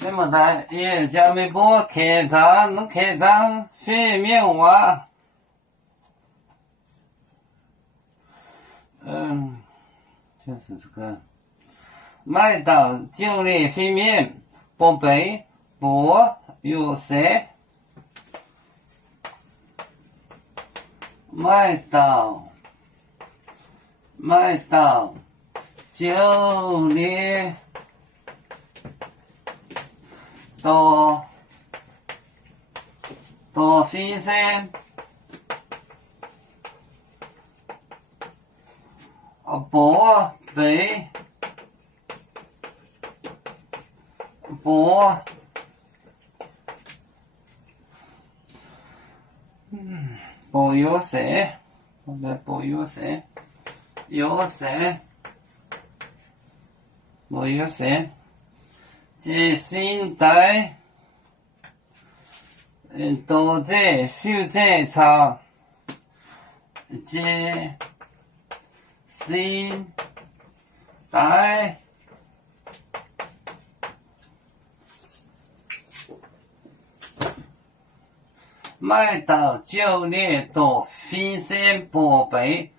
这么大，也叫没播开张，能开张全面化。就是这个麦到就列飞面，不背不有谁？麦到就列多飞身。不背不不有谁？我们不有谁？有谁？不有谁？这现代都在修在场，这现代麦到就列多飞身不背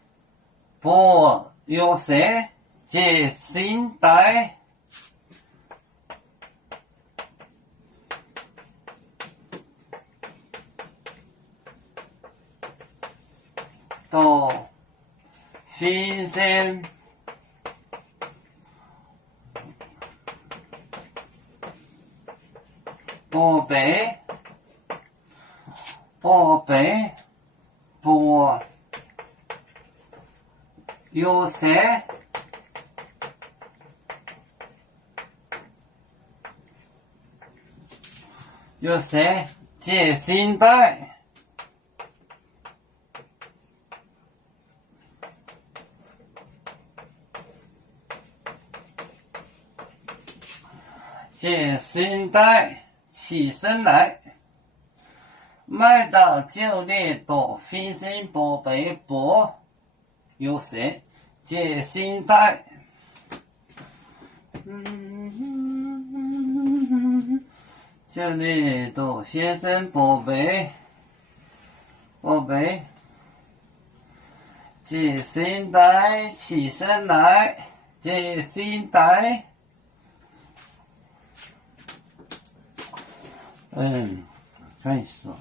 不有谁？这现代多飞身不背不有谁？有谁？这现代起身来，麦到就列多飞身不背不有谁？这现代就列多先生不背这现代起身来，这现代可以说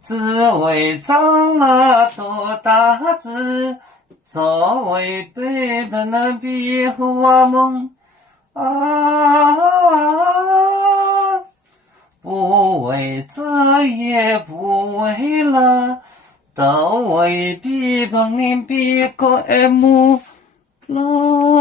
紫薇长了多大字，作为背的那壁画梦不为这也不为了，都为比旁边别个爱慕了。